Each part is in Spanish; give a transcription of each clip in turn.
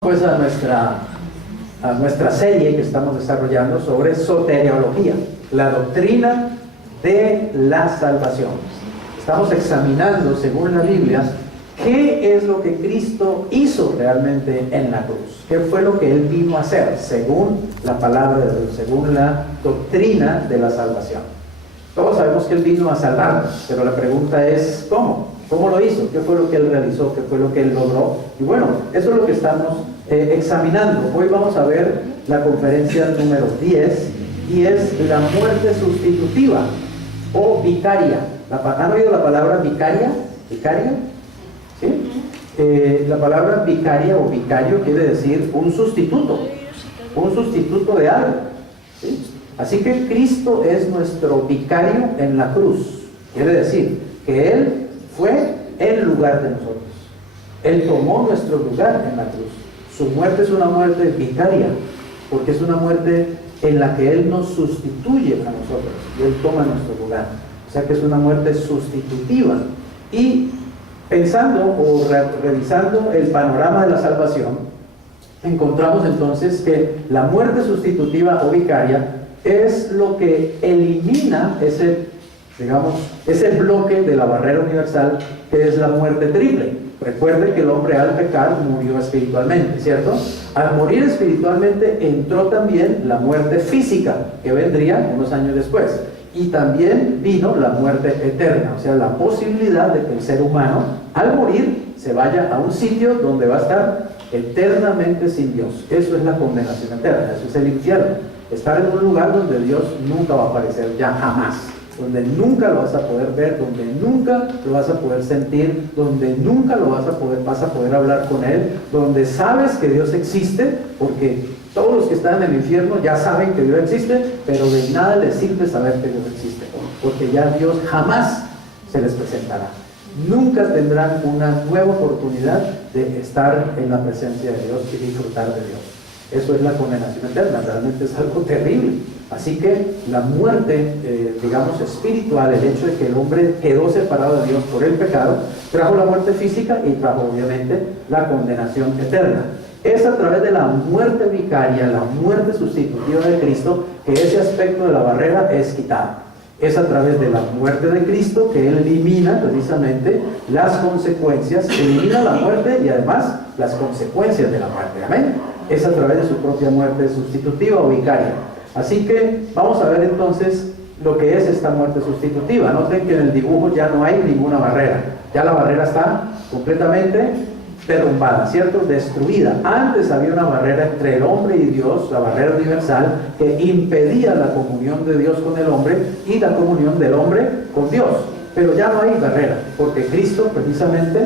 Pues a nuestra serie que estamos desarrollando sobre soteriología, la doctrina de la salvación. Estamos examinando, según la Biblia, qué es lo que Cristo hizo realmente en la cruz. ¿Qué fue lo que Él vino a hacer, según la palabra de Dios, según la doctrina de la salvación? Todos sabemos que Él vino a salvarnos, pero la pregunta es, ¿cómo? ¿Cómo lo hizo? ¿Qué fue lo que Él realizó? ¿Qué fue lo que Él logró? Y bueno, eso es lo que estamos examinando. Hoy vamos a ver la conferencia número 10 y es la muerte sustitutiva o vicaria. ¿Han oído la palabra vicaria? ¿Vicaria? ¿Sí? La palabra vicaria o vicario quiere decir un sustituto de algo. ¿Sí? Así que Cristo es nuestro vicario en la cruz. Quiere decir que Él fue en lugar de nosotros. Él tomó nuestro lugar en la cruz. Su muerte es una muerte vicaria, porque es una muerte en la que Él nos sustituye a nosotros y Él toma nuestro lugar. O sea que es una muerte sustitutiva. Y pensando o revisando el panorama de la salvación, encontramos entonces que la muerte sustitutiva o vicaria es lo que elimina ese bloque de la barrera universal, que es la muerte triple. Recuerde que el hombre al pecar murió espiritualmente, ¿cierto? Al morir espiritualmente entró también la muerte física, que vendría unos años después. Y también vino la muerte eterna, o sea, la posibilidad de que el ser humano, al morir, se vaya a un sitio donde va a estar eternamente sin Dios. Eso es la condenación eterna, eso es el infierno. Estar en un lugar donde Dios nunca va a aparecer, ya jamás. Donde nunca lo vas a poder ver, donde nunca lo vas a poder sentir, donde nunca vas a poder hablar con Él, donde sabes que Dios existe, porque todos los que están en el infierno ya saben que Dios existe, pero de nada les sirve saber que Dios existe, porque ya Dios jamás se les presentará. Nunca tendrán una nueva oportunidad de estar en la presencia de Dios y disfrutar de Dios. Eso es la condenación eterna, realmente es algo terrible. Así que la muerte, espiritual, el hecho de que el hombre quedó separado de Dios por el pecado, trajo la muerte física y trajo obviamente la condenación eterna. Es a través de la muerte vicaria, la muerte sustitutiva de Cristo, que ese aspecto de la barrera es quitado. Es a través de la muerte de Cristo que Él elimina precisamente las consecuencias, elimina la muerte y además las consecuencias de la muerte. Amén. Es a través de su propia muerte sustitutiva o vicaria. Así que vamos a ver entonces lo que es esta muerte sustitutiva. Noten que en el dibujo ya no hay ninguna barrera. Ya la barrera está completamente derrumbada, ¿cierto? Destruida. Antes había una barrera entre el hombre y Dios, la barrera universal, que impedía la comunión de Dios con el hombre y la comunión del hombre con Dios. Pero ya no hay barrera, porque Cristo precisamente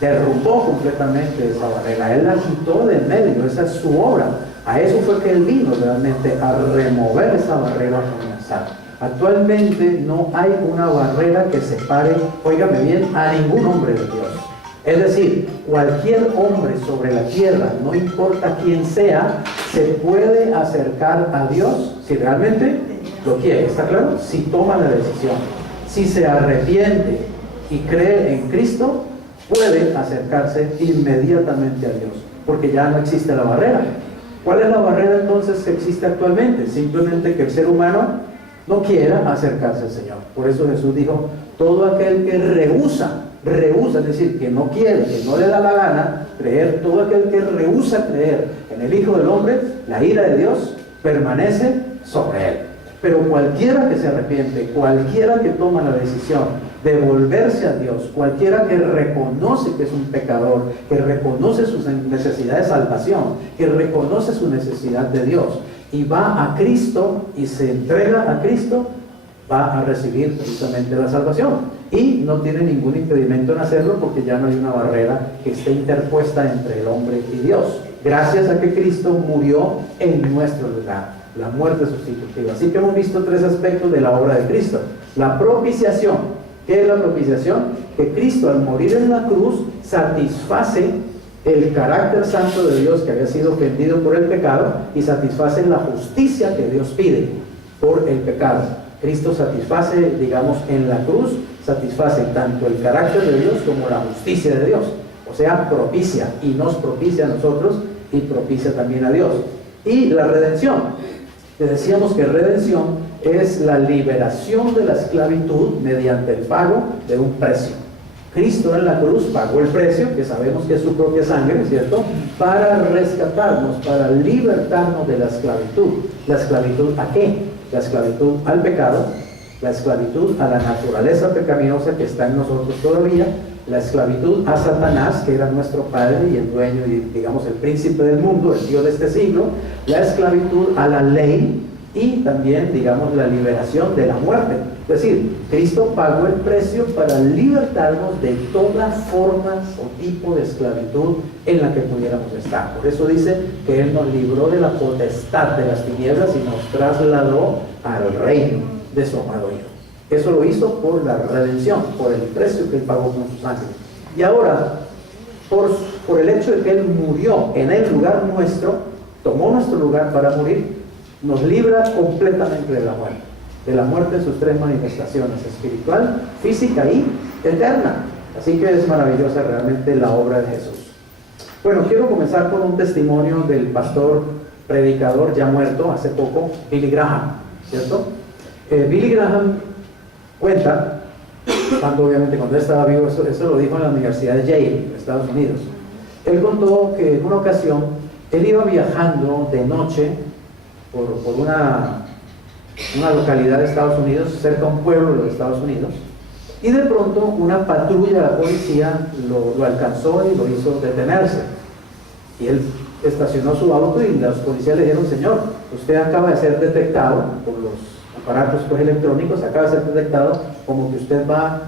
derrumbó completamente esa barrera. Él la quitó del medio, esa es su obra. A eso fue que Él vino realmente, a remover esa barrera universal. Actualmente no hay una barrera que separe, óigame bien, a ningún hombre de Dios. Es decir, cualquier hombre sobre la tierra, no importa quién sea, se puede acercar a Dios si realmente lo quiere, ¿está claro? Si toma la decisión, si se arrepiente y cree en Cristo, puede acercarse inmediatamente a Dios, porque ya no existe la barrera. ¿Cuál es la barrera entonces que existe actualmente? Simplemente que el ser humano no quiera acercarse al Señor. Por eso Jesús dijo, todo aquel que rehúsa, es decir, que no quiere, que no le da la gana creer, todo aquel que rehúsa creer en el Hijo del Hombre, la ira de Dios permanece sobre él. Pero cualquiera que se arrepiente, cualquiera que toma la decisión de volverse a Dios, cualquiera que reconoce que es un pecador, que reconoce su necesidad de salvación, que reconoce su necesidad de Dios y va a Cristo y se entrega a Cristo, va a recibir precisamente la salvación. Y no tiene ningún impedimento en hacerlo porque ya no hay una barrera que esté interpuesta entre el hombre y Dios. Gracias a que Cristo murió en nuestro lugar, la muerte sustitutiva. Así que hemos visto tres aspectos de la obra de Cristo. La propiciación. ¿Qué es la propiciación? Que Cristo al morir en la cruz satisface el carácter santo de Dios que había sido ofendido por el pecado y satisface la justicia que Dios pide por el pecado. Cristo satisface, en la cruz, satisface tanto el carácter de Dios como la justicia de Dios. O sea, propicia y nos propicia a nosotros y propicia también a Dios. Y la redención. Les decíamos que redención es la liberación de la esclavitud mediante el pago de un precio. Cristo en la cruz pagó el precio, que sabemos que es su propia sangre, ¿cierto? Para rescatarnos, para libertarnos de la esclavitud. ¿La esclavitud a qué? La esclavitud al pecado, la esclavitud a la naturaleza pecaminosa que está en nosotros todavía, la esclavitud a Satanás, que era nuestro padre y el dueño y digamos el príncipe del mundo, el Dios de este siglo, la esclavitud a la ley y también digamos la liberación de la muerte. Es decir, Cristo pagó el precio para libertarnos de toda forma o tipo de esclavitud en la que pudiéramos estar. Por eso dice que Él nos libró de la potestad de las tinieblas y nos trasladó al reino de su amado Hijo. Eso lo hizo por la redención, por el precio que Él pagó con su sangre. Y ahora, por el hecho de que Él murió en el lugar nuestro, tomó nuestro lugar para morir, nos libra completamente de la muerte en sus tres manifestaciones: espiritual, física y eterna. Así que es maravillosa realmente la obra de Jesús. Bueno, quiero comenzar con un testimonio del pastor predicador ya muerto hace poco, Billy Graham, ¿cierto? Billy Graham cuenta, obviamente cuando él estaba vivo, eso lo dijo en la Universidad de Yale, en Estados Unidos. Él contó que en una ocasión él iba viajando de noche por una localidad de Estados Unidos, cerca de un pueblo de los Estados Unidos, y de pronto una patrulla de la policía lo alcanzó y lo hizo detenerse. Y él estacionó su auto y los policías le dijeron: señor, usted acaba de ser detectado por los aparatos electrónicos, acaba de ser detectado como que usted va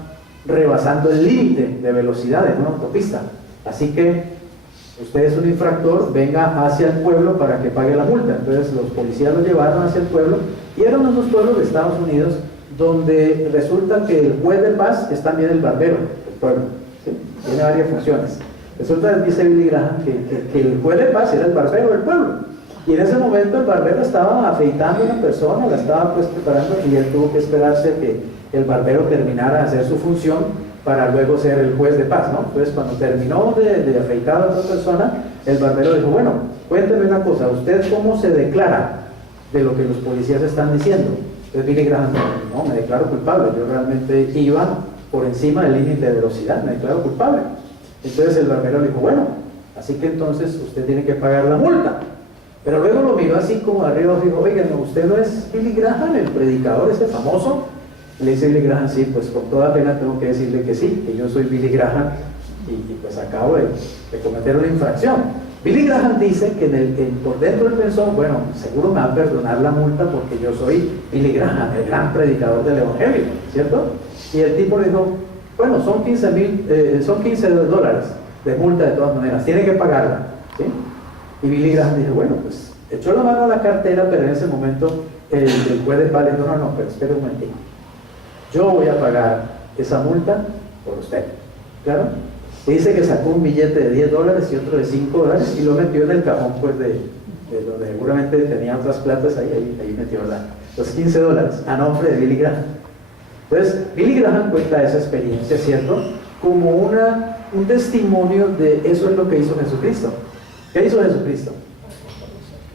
rebasando el límite de velocidad en una autopista, así que usted es un infractor, venga hacia el pueblo para que pague la multa. Entonces los policías lo llevaron hacia el pueblo, y eran unos pueblos de Estados Unidos donde resulta que el juez de paz es también el barbero del pueblo, ¿sí? Tiene varias funciones. Resulta, dice Billy Graham, que el juez de paz era el barbero del pueblo, y en ese momento el barbero estaba afeitando a una persona, la estaba pues preparando, y él tuvo que esperarse que el barbero terminara de hacer su función para luego ser el juez de paz, ¿no? Entonces cuando terminó de afeitar a otra persona, el barbero dijo: bueno, cuénteme una cosa, ¿usted cómo se declara de lo que los policías están diciendo? Entonces Billy Graham dijo: no, me declaro culpable, yo realmente iba por encima del límite de velocidad, me declaro culpable. Entonces el barbero le dijo: bueno, así que entonces usted tiene que pagar la multa. Pero luego lo miró así como de arriba y dijo: oigan, ¿usted no es Billy Graham, el predicador ese famoso? Le dice Billy Graham: sí, pues con toda pena tengo que decirle que sí, que yo soy Billy Graham y pues acabo de cometer una infracción. Billy Graham dice que por dentro él pensó: bueno, seguro me va a perdonar la multa porque yo soy Billy Graham, el gran predicador del Evangelio, ¿cierto? Y el tipo le dijo: bueno, son $15 de multa de todas maneras, tiene que pagarla, ¿sí? Y Billy Graham dijo: bueno, pues echó la mano a la cartera, pero en ese momento el juez de paz le dijo: no, pero espere un momentito, yo voy a pagar esa multa por usted, ¿claro? Y dice que sacó un billete de $10 y otro de $5 y lo metió en el cajón, pues de donde seguramente tenía otras platas, ahí metió los $15 a nombre de Billy Graham. Entonces Billy Graham cuenta esa experiencia, ¿cierto?, como un testimonio de eso es lo que hizo Jesucristo. ¿Qué hizo Jesucristo?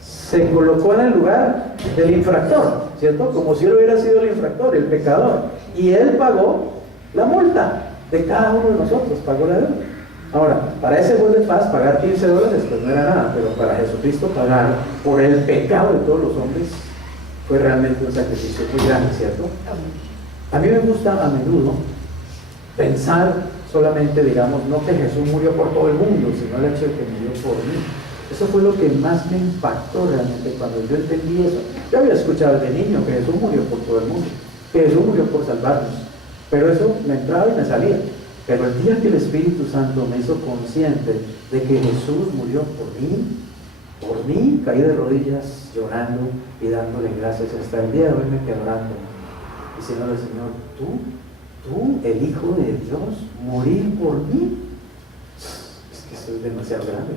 Se colocó en el lugar del infractor, ¿cierto? Como si él hubiera sido el infractor, el pecador, y él pagó la multa de cada uno de nosotros, pagó la deuda. Ahora, para ese juez de paz pagar $15 pues no era nada, pero para Jesucristo pagar por el pecado de todos los hombres fue realmente un sacrificio muy grande, ¿cierto? A mí me gusta a menudo pensar solamente, digamos, no que Jesús murió por todo el mundo, sino el hecho de que murió por mí. Eso fue lo que más me impactó realmente cuando yo entendí eso. Yo había escuchado desde niño que Jesús murió por todo el mundo, que Jesús murió por salvarnos, pero eso me entraba y me salía. Pero el día que el Espíritu Santo me hizo consciente de que Jesús murió por mí, caí de rodillas llorando y dándole gracias. Hasta el día de hoy me quedo orando, diciéndole: Señor, tú, el Hijo de Dios, morir por mí. Es que eso es demasiado grande.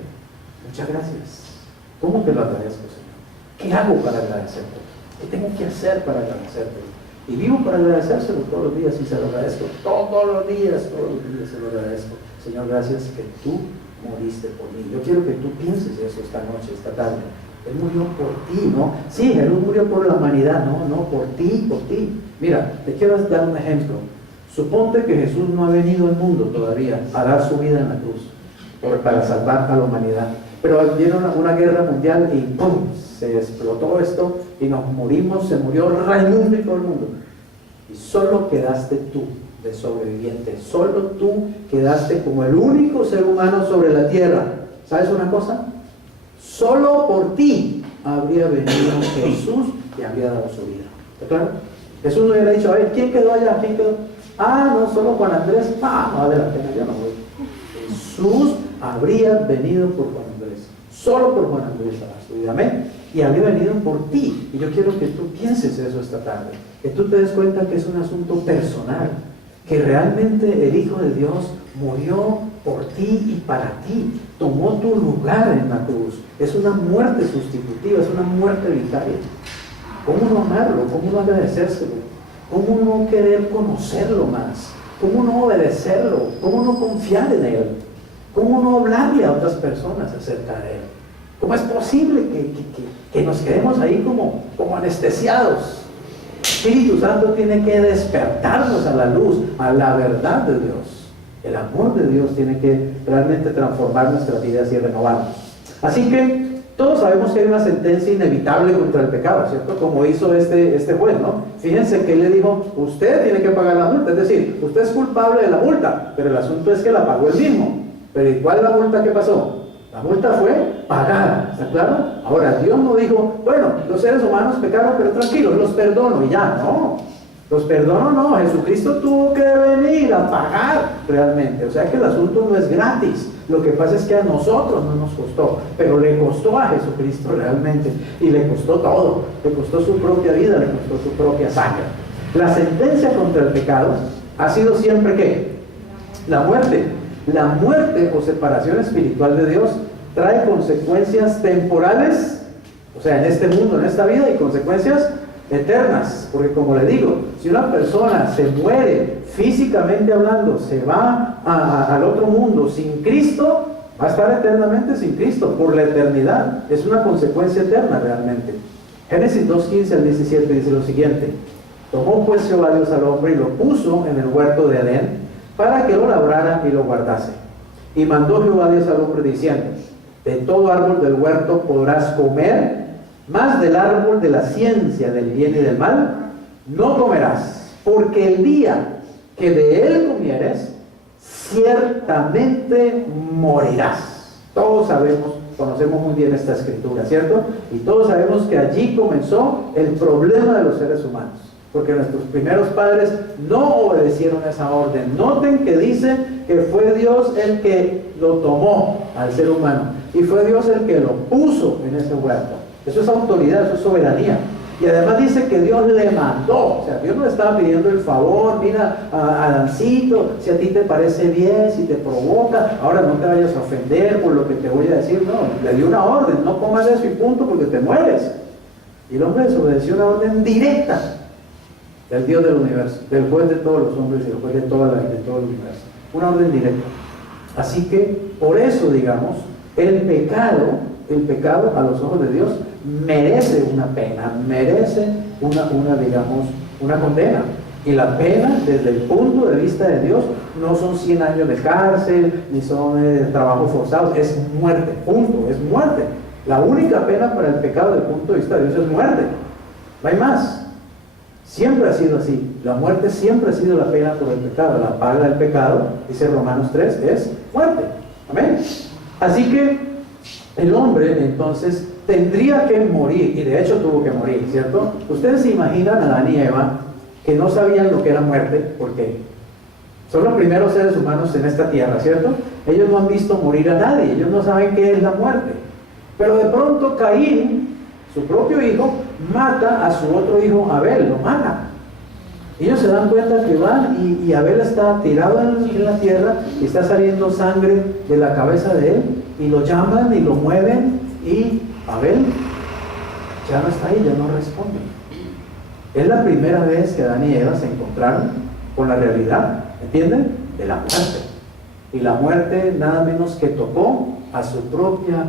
Muchas gracias. ¿Cómo te lo agradezco, Señor? ¿Qué hago para agradecerte? ¿Qué tengo que hacer para agradecerte? Y vivo para agradecérselo todos los días, y se lo agradezco todos los días se lo agradezco. Señor, gracias que tú moriste por mí. Yo quiero que tú pienses eso esta noche, esta tarde. Él murió por ti, ¿no? Sí, Jesús murió por la humanidad, no, por ti, por ti. Mira, te quiero dar un ejemplo. Suponte que Jesús no ha venido al mundo todavía a dar su vida en la cruz para salvar a la humanidad. Pero viene una guerra mundial y ¡pum! Se explotó esto y nos morimos, se murió Raimundo y todo el mundo. Y solo quedaste tú de sobreviviente, solo tú quedaste como el único ser humano sobre la tierra. ¿Sabes una cosa? Solo por ti habría venido Jesús y habría dado su vida. ¿Está claro? Jesús no hubiera dicho, a ver, ¿quién quedó allá? ¿Quién quedó? Ah, no, solo Juan Andrés. Ah, no vale la pena, yo no voy. Jesús habría venido por Juan Andrés. Solo por Juan Andrés a su vida. Amén. Y habría venido por ti. Y yo quiero que tú pienses eso esta tarde. Que tú te des cuenta que es un asunto personal. Que realmente el Hijo de Dios murió por ti y para ti. Tomó tu lugar en la cruz. Es una muerte sustitutiva, es una muerte vicaria. ¿Cómo no amarlo? ¿Cómo no agradecérselo? ¿Cómo no querer conocerlo más? ¿Cómo no obedecerlo? ¿Cómo no confiar en Él? ¿Cómo no hablarle a otras personas acerca de Él? ¿Cómo es posible que nos quedemos ahí como anestesiados? El Espíritu Santo tiene que despertarnos a la luz, a la verdad de Dios. El amor de Dios tiene que realmente transformar nuestras vidas y renovarnos. Así que todos sabemos que hay una sentencia inevitable contra el pecado, ¿cierto? Como hizo este juez, ¿no? Fíjense que él le dijo, usted tiene que pagar la multa, es decir, usted es culpable de la multa, pero el asunto es que la pagó él mismo. Pero ¿y cuál es la multa que pasó? La multa fue pagada, ¿está claro? Ahora, Dios no dijo, bueno, los seres humanos pecaron, pero tranquilos, los perdono y ya, no. Los perdono no, Jesucristo tuvo que venir a pagar realmente. O sea que el asunto no es gratis. Lo que pasa es que a nosotros no nos costó, pero le costó a Jesucristo realmente. Y le costó todo. Le costó su propia vida, le costó su propia sangre. La sentencia contra el pecado ha sido siempre ¿qué? La muerte. La muerte o separación espiritual de Dios trae consecuencias temporales, o sea, en este mundo, en esta vida, y consecuencias eternas, porque como le digo, si una persona se muere físicamente hablando, se va al otro mundo sin Cristo, va a estar eternamente sin Cristo, por la eternidad. Es una consecuencia eterna realmente. Génesis 2:15 al 17 dice lo siguiente: tomó pues Jehová Dios al hombre y lo puso en el huerto de Edén para que lo labrara y lo guardase. Y mandó Jehová Dios al hombre diciendo: de todo árbol del huerto podrás comer, mas del árbol de la ciencia del bien y del mal no comerás, porque el día que de él comieres, ciertamente morirás. Todos sabemos, conocemos muy bien esta escritura, ¿cierto? Y todos sabemos que allí comenzó el problema de los seres humanos, porque nuestros primeros padres no obedecieron esa orden. Noten que dice que fue Dios el que lo tomó al ser humano, y fue Dios el que lo puso en ese huerto. Eso es autoridad, eso es soberanía. Y además dice que Dios le mandó. O sea, Dios no le estaba pidiendo el favor, mira, Adancito, si a ti te parece bien, si te provoca, ahora no te vayas a ofender por lo que te voy a decir. No, le dio una orden, no comas eso y punto, porque te mueres. Y el hombre desobedeció una orden directa del Dios del universo, del juez de todos los hombres y del juez de todo el universo. Una orden directa. Así que, por eso, digamos, el pecado a los ojos de Dios merece una pena, merece una condena. Y la pena, desde el punto de vista de Dios, no son 100 años de cárcel, ni son trabajos forzados, es muerte, punto, es muerte. La única pena para el pecado desde el punto de vista de Dios es muerte, no hay más. Siempre ha sido así, la muerte siempre ha sido la pena por el pecado. La paga del pecado, dice Romanos 3, es muerte, amén. Así que el hombre entonces tendría que morir, y de hecho tuvo que morir, ¿cierto? Ustedes se imaginan a Adán y Eva que no sabían lo que era muerte, porque son los primeros seres humanos en esta tierra, ¿cierto? Ellos no han visto morir a nadie, ellos no saben qué es la muerte. Pero de pronto Caín, su propio hijo, mata a su otro hijo Abel, lo mata. Ellos se dan cuenta que van y Abel está tirado en la tierra y está saliendo sangre de la cabeza de él, y lo llaman y lo mueven, y Abel ya no está ahí, ya no responde. Es la primera vez que Adán y Eva se encontraron con la realidad, ¿entienden? De la muerte. y la muerte nada menos que tocó a su propia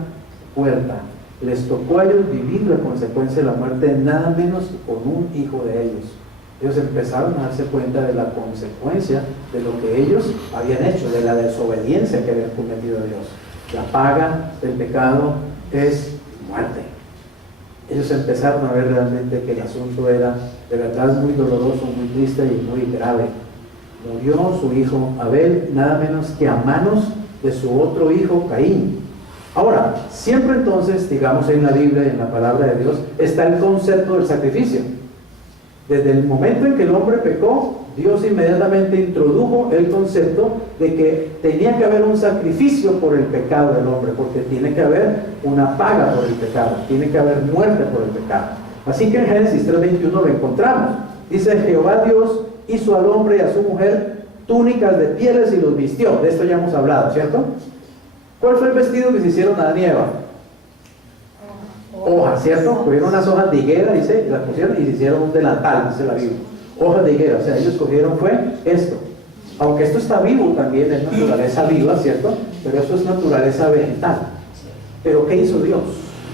puerta. Les tocó a ellos vivir la consecuencia de la muerte nada menos que con un hijo de ellos. Ellos empezaron a darse cuenta de la consecuencia de lo que ellos habían hecho, de la desobediencia que habían cometido a Dios. La paga del pecado es muerte. Ellos empezaron a ver realmente que el asunto era de verdad muy doloroso, muy triste y muy grave. Murió su hijo Abel, nada menos que a manos de su otro hijo Caín. Ahora, siempre entonces, digamos en la Biblia, en la palabra de Dios, está el concepto del sacrificio. Desde el momento en que el hombre pecó, Dios inmediatamente introdujo el concepto de que tenía que haber un sacrificio por el pecado del hombre, porque tiene que haber una paga por el pecado, tiene que haber muerte por el pecado. Así que en Génesis 3:21 lo encontramos. Dice: Jehová Dios hizo al hombre y a su mujer túnicas de pieles y los vistió. De esto ya hemos hablado, ¿cierto? ¿Cuál fue el vestido que se hicieron Adán y Eva? Hojas, ¿cierto? Cogieron unas hojas de higuera, dice, las pusieron y se hicieron un delantal, dice la Biblia. Hojas de higuera, o sea, ellos cogieron fue esto. Aunque esto está vivo también, es naturaleza viva, ¿cierto? Pero esto es naturaleza vegetal. Pero ¿qué hizo Dios?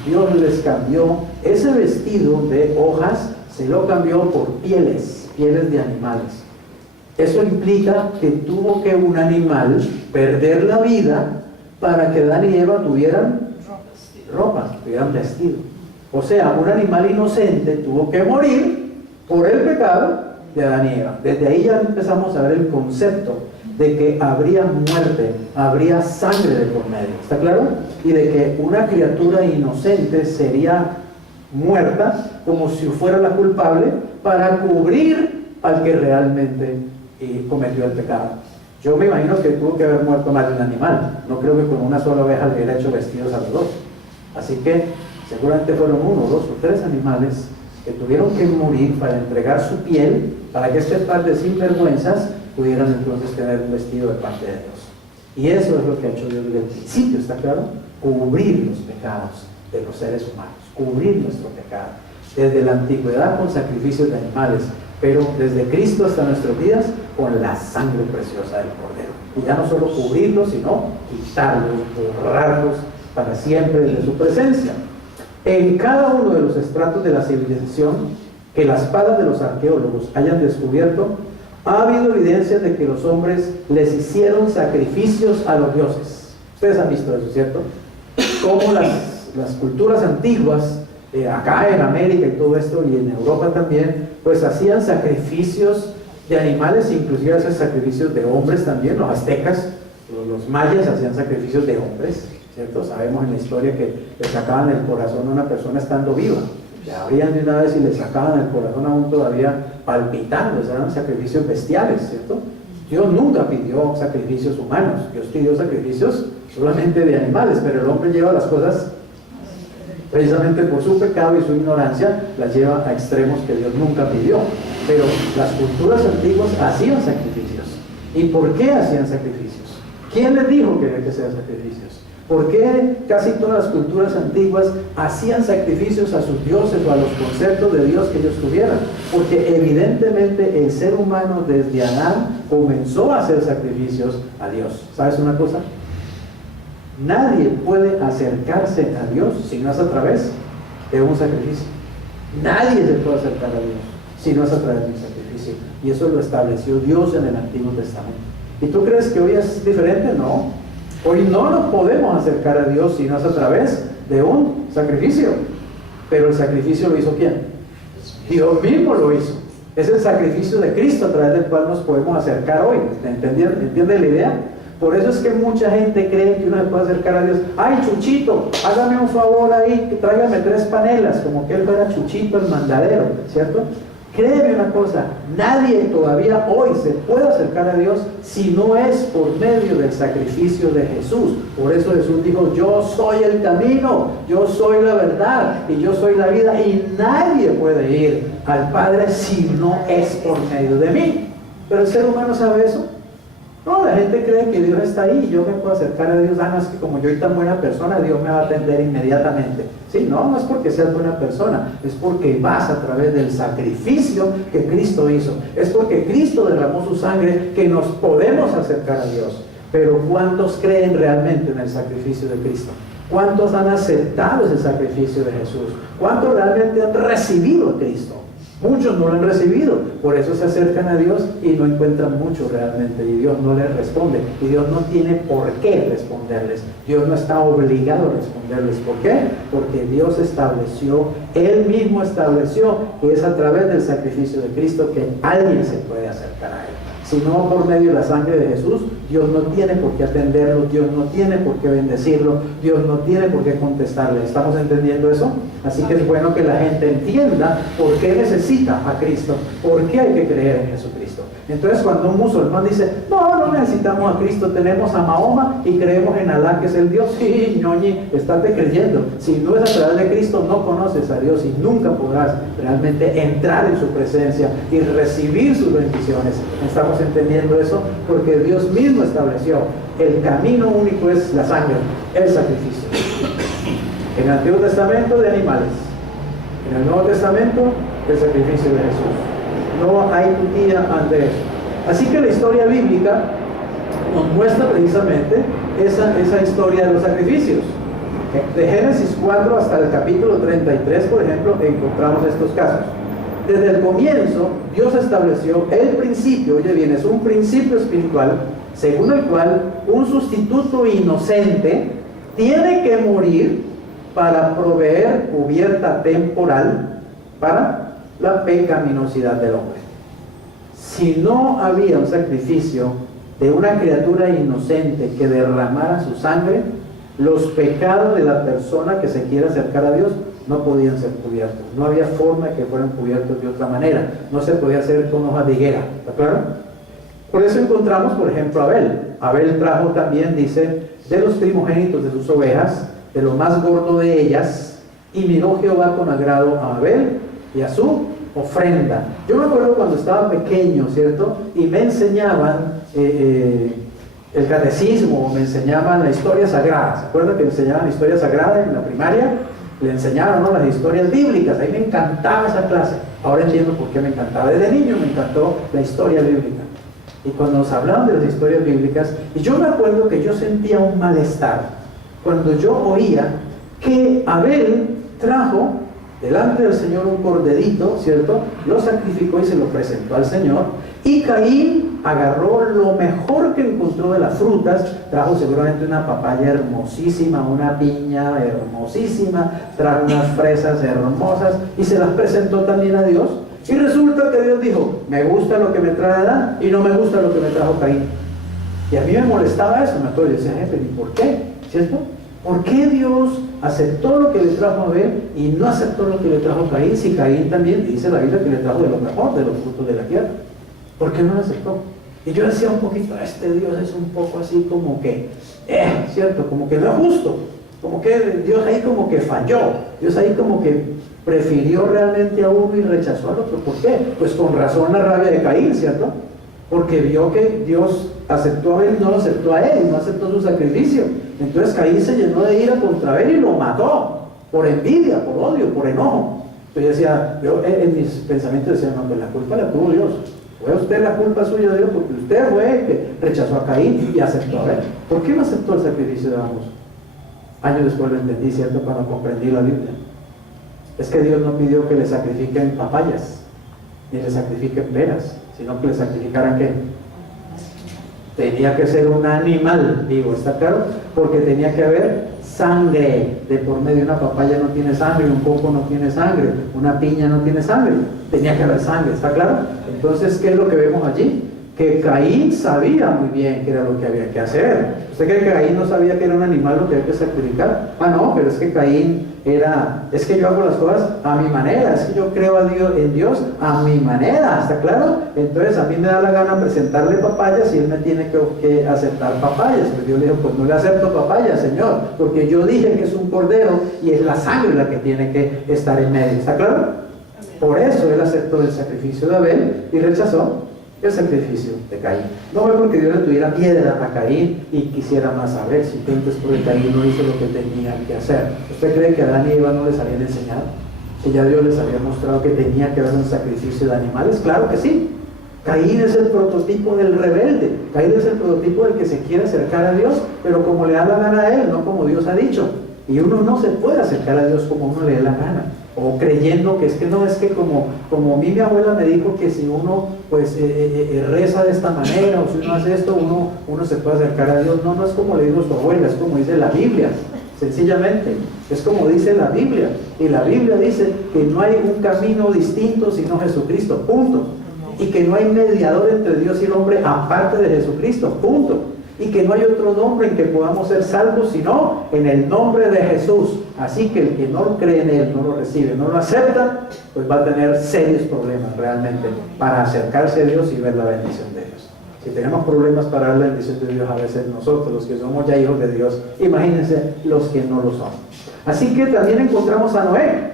Dios les cambió ese vestido de hojas, se lo cambió por pieles de animales. Eso implica que tuvo que un animal perder la vida para que Adán y Eva tuvieran ropa, tuvieran vestido. O sea, un animal inocente tuvo que morir por el pecado de Adán y Eva. Desde ahí ya empezamos a ver el concepto de que habría muerte, habría sangre de por medio, ¿está claro? Y de que una criatura inocente sería muerta como si fuera la culpable para cubrir al que realmente cometió el pecado. Yo me imagino que tuvo que haber muerto más de un animal. No creo que con una sola oveja le hubiera hecho vestidos a los dos. Así que seguramente fueron 1, 2 o 3 animales que tuvieron que morir para entregar su piel, para que este par de sinvergüenzas pudieran entonces tener un vestido de parte de Dios. Y eso es lo que ha hecho Dios desde el principio, ¿está claro? Cubrir los pecados de los seres humanos, cubrir nuestro pecado. Desde la antigüedad con sacrificios de animales, pero desde Cristo hasta nuestros días con la sangre preciosa del Cordero. Y ya no solo cubrirlos, sino quitarlos, borrarlos para siempre de su presencia. En cada uno de los estratos de la civilización que las palas de los arqueólogos hayan descubierto, ha habido evidencias de que los hombres les hicieron sacrificios a los dioses. Ustedes han visto eso, ¿cierto? Como las culturas antiguas, acá en América y todo esto, y en Europa también, pues hacían sacrificios de animales, inclusive hacían sacrificios de hombres también. Los aztecas, los mayas hacían sacrificios de hombres, ¿cierto? Sabemos en la historia que le sacaban el corazón a una persona estando viva. Le abrían de una vez y le sacaban el corazón aún todavía palpitando. Eran sacrificios bestiales, ¿cierto? Dios nunca pidió sacrificios humanos. Dios pidió sacrificios solamente de animales, pero el hombre lleva las cosas, precisamente por su pecado y su ignorancia, las lleva a extremos que Dios nunca pidió. Pero las culturas antiguas hacían sacrificios. ¿Y por qué hacían sacrificios? ¿Quién les dijo que había que hacer sacrificios? ¿Por qué casi todas las culturas antiguas hacían sacrificios a sus dioses o a los conceptos de Dios que ellos tuvieran? Porque evidentemente el ser humano desde Adán comenzó a hacer sacrificios a Dios. ¿Sabes una cosa? Nadie puede acercarse a Dios si no es a través de un sacrificio. Nadie se puede acercar a Dios si no es a través de un sacrificio. Y eso lo estableció Dios en el Antiguo Testamento. ¿Y tú crees que hoy es diferente? No. Hoy no nos podemos acercar a Dios si no es a través de un sacrificio. Pero el sacrificio lo hizo ¿quién? Dios mismo lo hizo. Es el sacrificio de Cristo a través del cual nos podemos acercar hoy. ¿Entiende la idea? Por eso es que mucha gente cree que uno se puede acercar a Dios. Ay, Chuchito, hágame un favor ahí, tráigame 3 panelas, como que él fuera Chuchito el mandadero, ¿cierto? Créeme una cosa, nadie todavía hoy se puede acercar a Dios si no es por medio del sacrificio de Jesús. Por eso Jesús dijo: yo soy el camino, yo soy la verdad y yo soy la vida, y nadie puede ir al Padre si no es por medio de mí. Pero el ser humano sabe eso. No, la gente cree que Dios está ahí y yo me puedo acercar a Dios. No, es que como yo soy tan buena persona, Dios me va a atender inmediatamente. Sí, no es porque seas buena persona, es porque vas a través del sacrificio que Cristo hizo. Es porque Cristo derramó su sangre que nos podemos acercar a Dios. Pero ¿cuántos creen realmente en el sacrificio de Cristo? ¿Cuántos han aceptado ese sacrificio de Jesús? ¿Cuántos realmente han recibido a Cristo? Muchos no lo han recibido, por eso se acercan a Dios y no encuentran mucho realmente, y Dios no les responde, y Dios no tiene por qué responderles. Dios no está obligado a responderles. ¿Por qué? Porque Dios estableció, Él mismo estableció que es a través del sacrificio de Cristo que alguien se puede acercar a Él. Si no por medio de la sangre de Jesús, Dios no tiene por qué atenderlo, Dios no tiene por qué bendecirlo, Dios no tiene por qué contestarle. ¿Estamos entendiendo eso? Así que es bueno que la gente entienda por qué necesita a Cristo, por qué hay que creer en Jesucristo. Entonces cuando un musulmán dice, no necesitamos a Cristo, tenemos a Mahoma y creemos en Alá que es el Dios, sí, ñoñi, estate creyendo. Si no es a través de Cristo, no conoces a Dios y nunca podrás realmente entrar en su presencia y recibir sus bendiciones. ¿Estamos entendiendo eso? Porque Dios mismo estableció, el camino único es la sangre, el sacrificio. En el Antiguo Testamento de animales, en el Nuevo Testamento el sacrificio de Jesús. No hay tutía ante eso. Así que la historia bíblica nos muestra precisamente esa historia de los sacrificios. De Génesis 4 hasta el capítulo 33, por ejemplo, encontramos estos casos. Desde el comienzo, Dios estableció el principio, oye bien, es un principio espiritual, según el cual un sustituto inocente tiene que morir para proveer cubierta temporal para la pecaminosidad del hombre. Si no había un sacrificio de una criatura inocente que derramara su sangre, los pecados de la persona que se quiera acercar a Dios no podían ser cubiertos. No había forma de que fueran cubiertos de otra manera. No se podía hacer con hojas de higuera. ¿Está claro? Por eso encontramos, por ejemplo, a Abel. Abel trajo también, dice, de los primogénitos de sus ovejas, de lo más gordo de ellas, y miró Jehová con agrado a Abel y a su ofrenda. Yo me acuerdo cuando estaba pequeño, ¿cierto? Y me enseñaban el catecismo, me enseñaban la historia sagrada. ¿Se acuerdan que me enseñaban la historia sagrada en la primaria? Le enseñaron, ¿no?, las historias bíblicas. A mí me encantaba esa clase. Ahora entiendo por qué me encantaba. Desde niño me encantó la historia bíblica. Y cuando nos hablaban de las historias bíblicas, y yo me acuerdo que yo sentía un malestar cuando yo oía que Abel trajo delante del Señor un corderito, ¿cierto? Lo sacrificó y se lo presentó al Señor. Y Caín agarró lo mejor que encontró de las frutas, trajo seguramente una papaya hermosísima, una piña hermosísima, trajo unas fresas hermosas y se las presentó también a Dios. Y resulta que Dios dijo, me gusta lo que me trae Adán y no me gusta lo que me trajo Caín. Y a mí me molestaba eso, me acuerdo, yo decía, jefe, ¿y por qué? ¿Cierto? ¿Por qué Dios aceptó lo que le trajo a Abel y no aceptó lo que le trajo a Caín? Si Caín también dice la Biblia que le trajo de lo mejor, de los frutos de la tierra. ¿Por qué no lo aceptó? Y yo decía un poquito, este Dios es un poco así como que, ¿cierto? Como que no es justo. Como que Dios ahí como que falló. Dios ahí como que prefirió realmente a uno y rechazó al otro. ¿Por qué? Pues con razón la rabia de Caín, ¿cierto? Porque vio que Dios aceptó a Abel y no lo aceptó a él, no aceptó su sacrificio. Entonces Caín se llenó de ira contra Abel y lo mató, por envidia, por odio, por enojo. Entonces yo en mis pensamientos decía, no, pues la culpa la tuvo Dios. Fue usted la culpa suya de Dios, porque usted fue el que rechazó a Caín y aceptó a Abel. ¿Por qué no aceptó el sacrificio de ambos? Años después lo entendí, ¿cierto? Cuando comprendí la Biblia. Es que Dios no pidió que le sacrifiquen papayas, ni le sacrifiquen peras, sino que le sacrificaran ¿qué? Tenía que ser un animal, digo, ¿está claro? Porque tenía que haber sangre de por medio. Una papaya no tiene sangre, un coco no tiene sangre, una piña no tiene sangre. Tenía que haber sangre, ¿está claro? Entonces, ¿qué es lo que vemos allí? Que Caín sabía muy bien qué era lo que había que hacer. ¿Usted cree que Caín no sabía que era un animal lo que había que sacrificar? Ah, no, pero es que Caín es que yo hago las cosas a mi manera, es que yo creo en Dios a mi manera, ¿está claro? Entonces a mí me da la gana presentarle papayas y él me tiene que aceptar papayas. Pero yo le digo, pues no le acepto papayas, Señor, porque yo dije que es un cordero y es la sangre la que tiene que estar en medio, ¿está claro? Por eso él aceptó el sacrificio de Abel y rechazó el sacrificio de Caín. No fue porque Dios le tuviera piedra a Caín y quisiera más a Abel, simplemente es porque Caín no hizo lo que tenía que hacer. ¿Usted cree que a Adán y Eva no les habían enseñado? ¿Que ya Dios les había mostrado que tenía que haber un sacrificio de animales? Claro que sí. Caín es el prototipo del rebelde. Caín es el prototipo del que se quiere acercar a Dios, pero como le da la gana a él, no como Dios ha dicho. Y uno no se puede acercar a Dios como uno le dé la gana, o creyendo que es que no, es que como a mí mi abuela me dijo que si uno pues reza de esta manera, o si uno hace esto, uno se puede acercar a Dios. No, no es como le digo a su abuela, es como dice la Biblia, sencillamente, es como dice la Biblia. Y la Biblia dice que no hay un camino distinto sino Jesucristo, punto. Y que no hay mediador entre Dios y el hombre aparte de Jesucristo, punto. Y que no hay otro nombre en que podamos ser salvos sino en el nombre de Jesús. Así que el que no cree en Él, no lo recibe, no lo acepta, pues va a tener serios problemas realmente para acercarse a Dios y ver la bendición de Dios. Si tenemos problemas para ver la bendición de Dios a veces nosotros, los que somos ya hijos de Dios, imagínense los que no lo son. Así que también encontramos a Noé.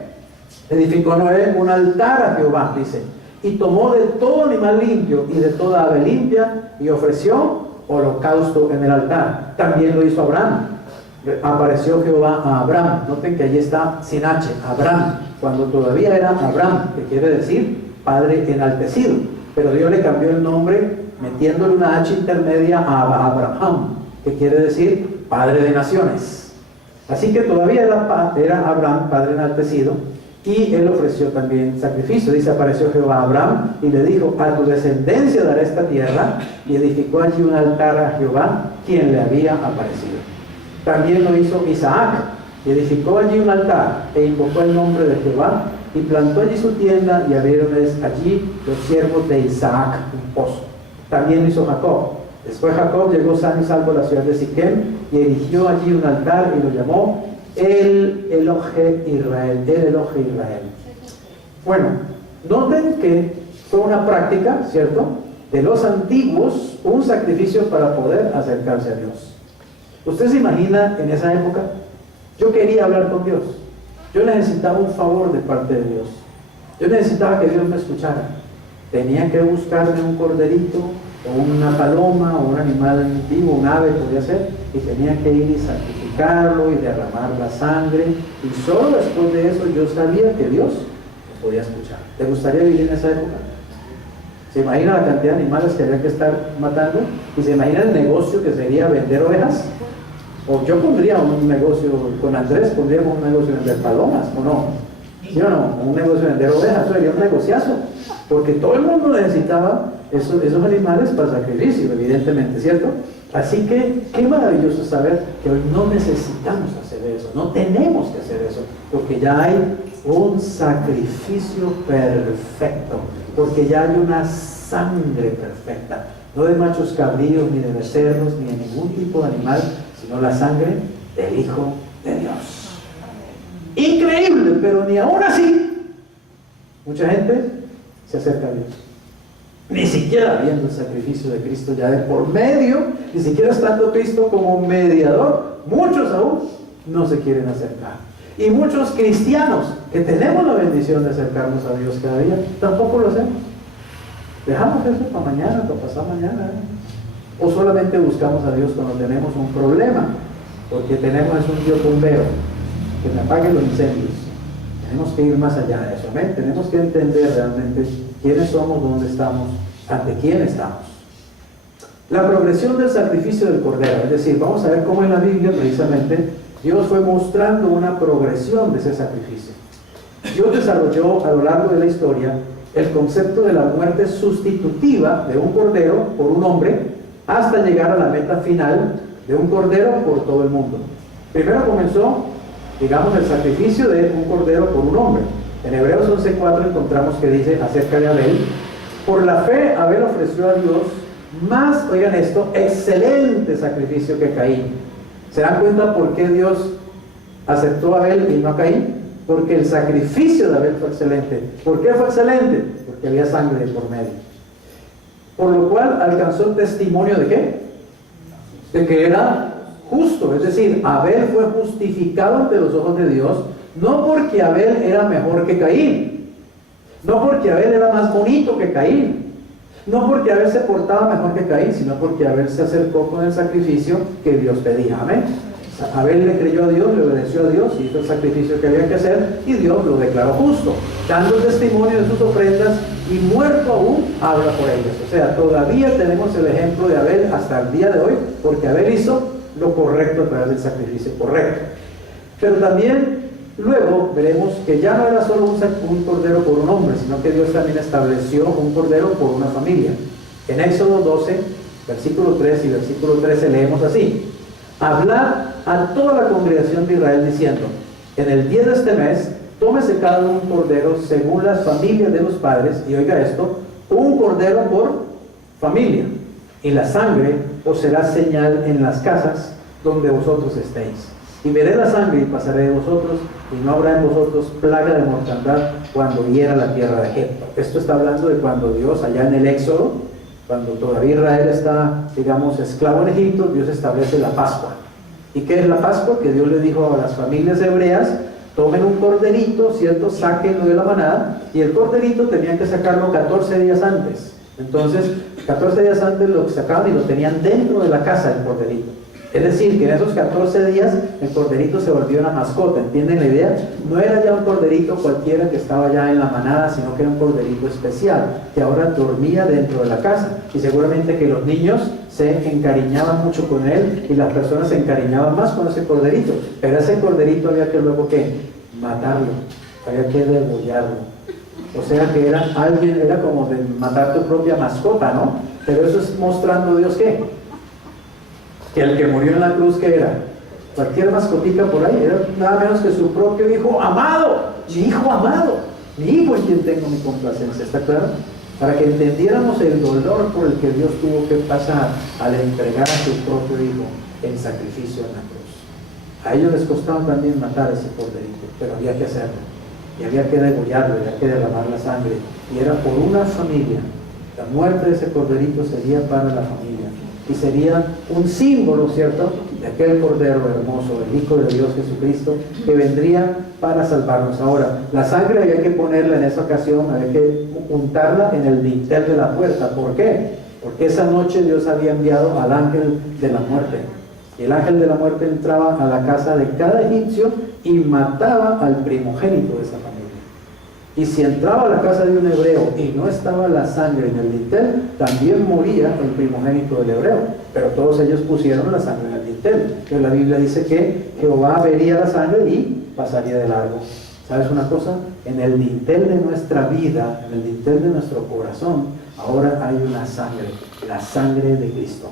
Edificó Noé un altar a Jehová, dice, y tomó de todo animal limpio y de toda ave limpia y ofreció holocausto en el altar. También lo hizo Abraham. Apareció Jehová a Abraham. Noten que allí está sin H, Abraham, cuando todavía era Abraham, que quiere decir Padre enaltecido. Pero Dios le cambió el nombre metiéndole una H intermedia a Abraham, que quiere decir Padre de naciones. Así que todavía era Abraham, Padre enaltecido, y él ofreció también sacrificio. Dice, apareció Jehová a Abraham y le dijo, a tu descendencia daré esta tierra, y edificó allí un altar a Jehová, quien le había aparecido. También lo hizo Isaac, y edificó allí un altar, e invocó el nombre de Jehová, y plantó allí su tienda, y abrieron allí los siervos de Isaac un pozo. También lo hizo Jacob. Después Jacob llegó sano y salvo a la ciudad de Siquem, y erigió allí un altar, y lo llamó el Elohe Israel, el Elohe Israel. Bueno, noten que fue una práctica, ¿cierto?, de los antiguos, un sacrificio para poder acercarse a Dios. ¿Usted se imagina en esa época? Yo quería hablar con Dios. Yo necesitaba un favor de parte de Dios. Yo necesitaba que Dios me escuchara. Tenía que buscarme un corderito, o una paloma, o un animal vivo, un ave podría ser, y tenía que ir y sacrificarlo y derramar la sangre, y solo después de eso yo sabía que Dios me podía escuchar. ¿Te gustaría vivir en esa época? ¿Se imagina la cantidad de animales que había que estar matando? ¿Y se imagina el negocio que sería vender ovejas? O yo pondría un negocio, con Andrés pondríamos un negocio de vender palomas, ¿o no? ¿Sí o no? Un negocio de vender ovejas, eso sería un negociazo, porque todo el mundo necesitaba esos animales para sacrificio, evidentemente, ¿cierto? Así que, qué maravilloso saber que hoy no necesitamos hacer eso, no tenemos que hacer eso, porque ya hay un sacrificio perfecto, porque ya hay una sangre perfecta, no de machos cabríos, ni de becerros, ni de ningún tipo de animal, sino la sangre del Hijo de Dios. Increíble, pero ni aún así mucha gente se acerca a Dios, ni siquiera viendo el sacrificio de Cristo ya de por medio, ni siquiera estando Cristo como mediador. Muchos aún no se quieren acercar, y muchos cristianos que tenemos la bendición de acercarnos a Dios cada día, tampoco lo hacemos. Dejamos eso para mañana, para pasar mañana, o solamente buscamos a Dios cuando tenemos un problema, porque tenemos un Dios bombero que me apague los incendios. Tenemos que ir más allá de eso, ¿ven? Tenemos que entender realmente quiénes somos, dónde estamos, ante quién estamos. La progresión del sacrificio del cordero, es decir, vamos a ver cómo en la Biblia precisamente Dios fue mostrando una progresión de ese sacrificio. Dios desarrolló a lo largo de la historia el concepto de la muerte sustitutiva de un cordero por un hombre, hasta llegar a la meta final de un cordero por todo el mundo. Primero comenzó, digamos, el sacrificio de un cordero por un hombre. En Hebreos 11:4 encontramos que dice acerca de Abel: por la fe Abel ofreció a Dios más, oigan esto, excelente sacrificio que Caín. ¿Se dan cuenta por qué Dios aceptó a Abel y no a Caín? Porque el sacrificio de Abel fue excelente. ¿Por qué fue excelente? Porque había sangre por medio. Por lo cual alcanzó testimonio de ¿qué? De que era justo. Es decir, Abel fue justificado ante los ojos de Dios, no porque Abel era mejor que Caín, no porque Abel era más bonito que Caín, no porque Abel se portaba mejor que Caín, sino porque Abel se acercó con el sacrificio que Dios pedía. Amén. Abel le creyó a Dios, le obedeció a Dios, hizo el sacrificio que había que hacer y Dios lo declaró justo, dando testimonio de sus ofrendas y muerto aún habla por ellas. O sea, todavía tenemos el ejemplo de Abel hasta el día de hoy, porque Abel hizo lo correcto a través del sacrificio correcto. Pero también luego veremos que ya no era solo un cordero por un hombre, sino que Dios también estableció un cordero por una familia. En Éxodo 12, versículo 3 y versículo 13 leemos así: hablad a toda la congregación de Israel diciendo, en el día de este mes, tómese cada uno un cordero según las familias de los padres, y oiga esto, un cordero por familia, y la sangre os será señal en las casas donde vosotros estéis. Y veré la sangre y pasaré de vosotros, y no habrá en vosotros plaga de mortandad cuando hiera la tierra de Egipto. Esto está hablando de cuando Dios, allá en el Éxodo, cuando todavía Israel está, digamos, esclavo en Egipto, Dios establece la Pascua. ¿Y qué es la Pascua? Que Dios le dijo a las familias hebreas: tomen un corderito, ¿cierto? Sáquenlo de la manada, y el corderito tenían que sacarlo 14 días antes. Entonces, 14 días antes lo sacaban y lo tenían dentro de la casa, el corderito. Es decir, que en esos 14 días el corderito se volvió una mascota. ¿Entienden la idea? No era ya un corderito cualquiera que estaba ya en la manada, sino que era un corderito especial, que ahora dormía dentro de la casa. Y seguramente que los niños se encariñaban mucho con él y las personas se encariñaban más con ese corderito. Pero ese corderito había que luego, ¿qué? Matarlo, había que degollarlo. O sea que era como de matar tu propia mascota, ¿no? Pero eso es mostrando a Dios ¿qué? Que el que murió en la cruz, ¿qué era? Cualquier mascotita por ahí, era nada menos que su propio hijo amado, mi hijo amado, mi hijo en quien tengo mi complacencia. ¿Está claro? Para que entendiéramos el dolor por el que Dios tuvo que pasar al entregar a su propio hijo en sacrificio en la cruz. A ellos les costaba también matar a ese corderito, pero había que hacerlo, y había que degollarlo, había que derramar la sangre, y era por una familia. La muerte de ese corderito sería para la familia, y sería un símbolo, ¿cierto?, de aquel cordero hermoso, el Hijo de Dios Jesucristo, que vendría para salvarnos. Ahora, la sangre había que ponerla en esa ocasión, había que untarla en el dintel de la puerta. ¿Por qué? Porque esa noche Dios había enviado al ángel de la muerte, y el ángel de la muerte entraba a la casa de cada egipcio y mataba al primogénito de esa familia. Y si entraba a la casa de un hebreo y no estaba la sangre en el dintel, también moría el primogénito del hebreo. Pero todos ellos pusieron la sangre en el dintel. Pero la Biblia dice que Jehová vería la sangre y pasaría de largo. ¿Sabes una cosa? En el dintel de nuestra vida, en el dintel de nuestro corazón, ahora hay una sangre, la sangre de Cristo.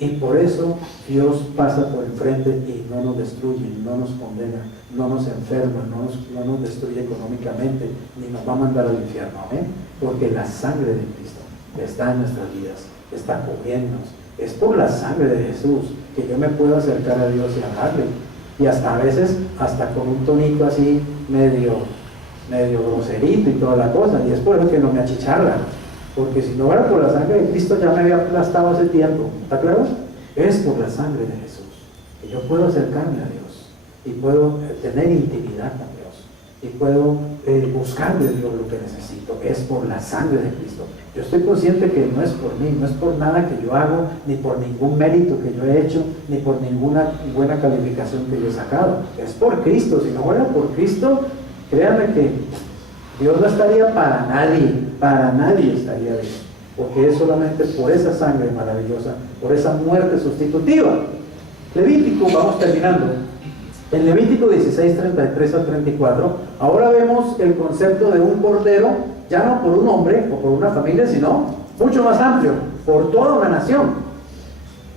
Y por eso Dios pasa por enfrente y no nos destruye, no nos condena, no nos enferma, no nos destruye económicamente, ni nos va a mandar al infierno. ¿Eh? Porque la sangre de Cristo está en nuestras vidas, está cubriéndonos. Es por la sangre de Jesús que yo me puedo acercar a Dios y amarle. Y hasta a veces, hasta con un tonito así medio groserito y toda la cosa. Y es por eso que no me achicharra. Porque si no fuera por la sangre de Cristo ya me había aplastado hace tiempo. ¿Está claro? Es por la sangre de Jesús que yo puedo acercarme a Dios y puedo tener intimidad con Dios y puedo buscar de Dios lo que necesito. Es por la sangre de Cristo. Yo estoy consciente que no es por mí, no es por nada que yo hago, ni por ningún mérito que yo he hecho, ni por ninguna buena calificación que yo he sacado. Es por Cristo. Si no fuera por Cristo, créanme que Dios no estaría para nadie estaría bien, porque es solamente por esa sangre maravillosa, por esa muerte sustitutiva. Levítico, vamos terminando. En Levítico 16, 33 al 34, ahora vemos el concepto de un cordero, ya no por un hombre o por una familia, sino mucho más amplio, por toda una nación.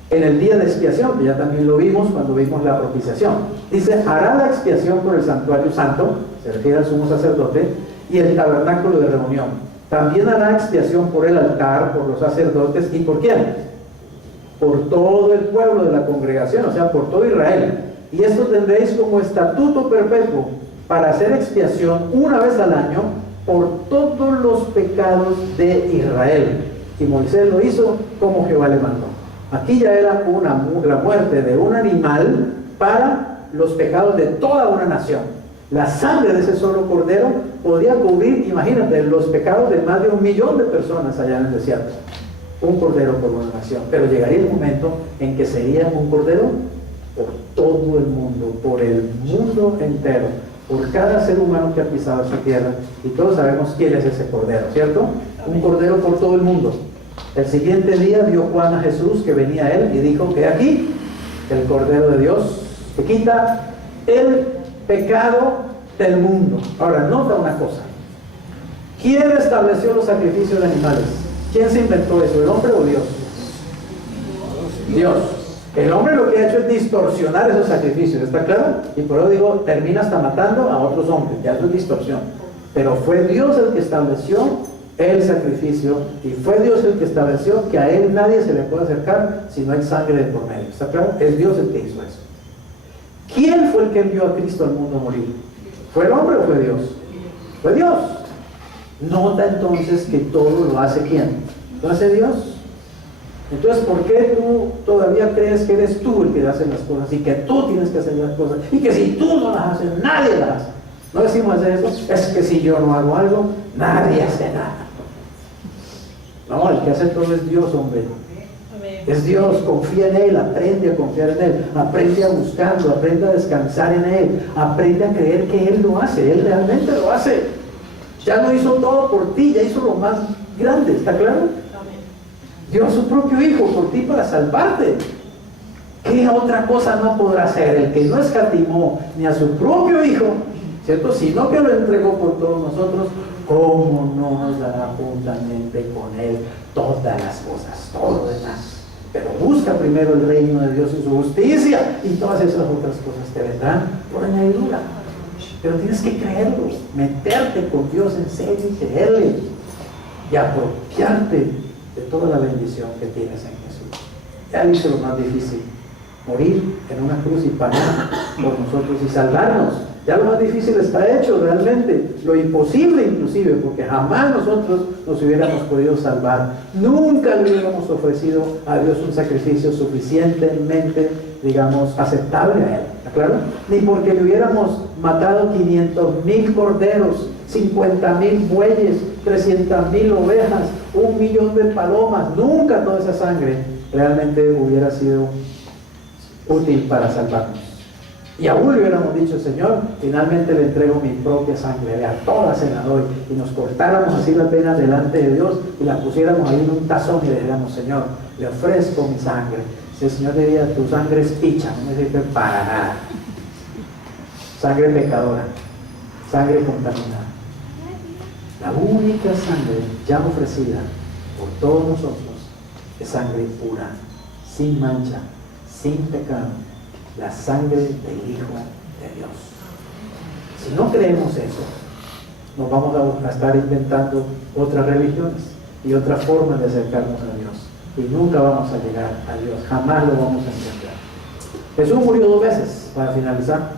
En el día de expiación, que ya también lo vimos cuando vimos la propiciación, dice: hará la expiación por el santuario santo, se refiere al sumo sacerdote, y el tabernáculo de reunión. También hará expiación por el altar, por los sacerdotes, ¿y por quién? Por todo el pueblo de la congregación, o sea, por todo Israel. Y esto tendréis como estatuto perpetuo para hacer expiación una vez al año por todos los pecados de Israel. Y Moisés lo hizo como Jehová le mandó. Aquí ya era la muerte de un animal para los pecados de toda una nación. La sangre de ese solo cordero podía cubrir, imagínate, los pecados de más de 1 millón de personas allá en el desierto. Un cordero por una nación. Pero llegaría el momento en que sería un cordero por todo el mundo, por el mundo entero, por cada ser humano que ha pisado esa tierra. Y todos sabemos quién es ese Cordero, ¿cierto? Un Cordero por todo el mundo. El siguiente día vio Juan a Jesús que venía a él y dijo que aquí el Cordero de Dios que quita el pecado del mundo. Ahora, nota una cosa. ¿Quién estableció los sacrificios de animales? ¿Quién se inventó eso? ¿El hombre o Dios? Dios. El hombre lo que ha hecho es distorsionar esos sacrificios, ¿está claro? Y por eso digo, termina hasta matando a otros hombres, ya eso es distorsión. Pero fue Dios el que estableció el sacrificio, y fue Dios el que estableció que a él nadie se le puede acercar si no hay sangre de por medio, ¿está claro? Es Dios el que hizo eso. ¿Quién fue el que envió a Cristo al mundo a morir? ¿Fue el hombre o fue Dios? Fue Dios. Nota entonces que todo lo hace ¿quién? ¿Lo hace Dios? Entonces, ¿por qué tú todavía crees que eres tú el que hace las cosas y que tú tienes que hacer las cosas y que si tú no las haces, nadie las hace? ¿No decimos eso? Es que si yo no hago algo, nadie hace nada. No, el que hace todo es Dios, hombre. Es Dios, confía en Él, aprende a confiar en Él, aprende a buscarlo, aprende a descansar en Él, aprende a creer que Él lo hace, Él realmente lo hace. Ya no hizo todo por ti, ya hizo lo más grande, ¿está claro? Dio a su propio Hijo por ti para salvarte. ¿Qué otra cosa no podrá hacer el que no escatimó ni a su propio Hijo, ¿cierto? Sino que lo entregó por todos nosotros? ¿Cómo no nos dará juntamente con Él todas las cosas, todo lo demás? Pero busca primero el reino de Dios y su justicia, y todas esas otras cosas te vendrán por añadidura. Pero tienes que creerlo, meterte con Dios en serio y creerle, y apropiarte de toda la bendición que tienes en Jesús. Ya hizo lo más difícil, morir en una cruz y pagar por nosotros y salvarnos. Ya lo más difícil está hecho realmente, lo imposible inclusive, porque jamás nosotros nos hubiéramos podido salvar. Nunca le hubiéramos ofrecido a Dios un sacrificio suficientemente, digamos, aceptable a Él, ¿está claro? Ni porque le hubiéramos matado 500,000 corderos, 50,000 bueyes, 300,000 ovejas, 1,000,000 de palomas. Nunca toda esa sangre realmente hubiera sido útil para salvarnos. Y aún le hubiéramos dicho, Señor, finalmente le entrego mi propia sangre, a toda se la doy, y nos cortáramos así las venas delante de Dios y la pusiéramos ahí en un tazón y le diéramos, Señor, le ofrezco mi sangre. Si el Señor diría, tu sangre es picha, no me sirve para nada. Sangre pecadora, sangre contaminada. La única sangre ya ofrecida por todos nosotros es sangre pura, sin mancha, sin pecado, la sangre del Hijo de Dios. Si no creemos eso, nos vamos a estar inventando otras religiones y otras formas de acercarnos a Dios, y nunca vamos a llegar a Dios, jamás lo vamos a entender. Jesús murió 2 veces, para finalizar.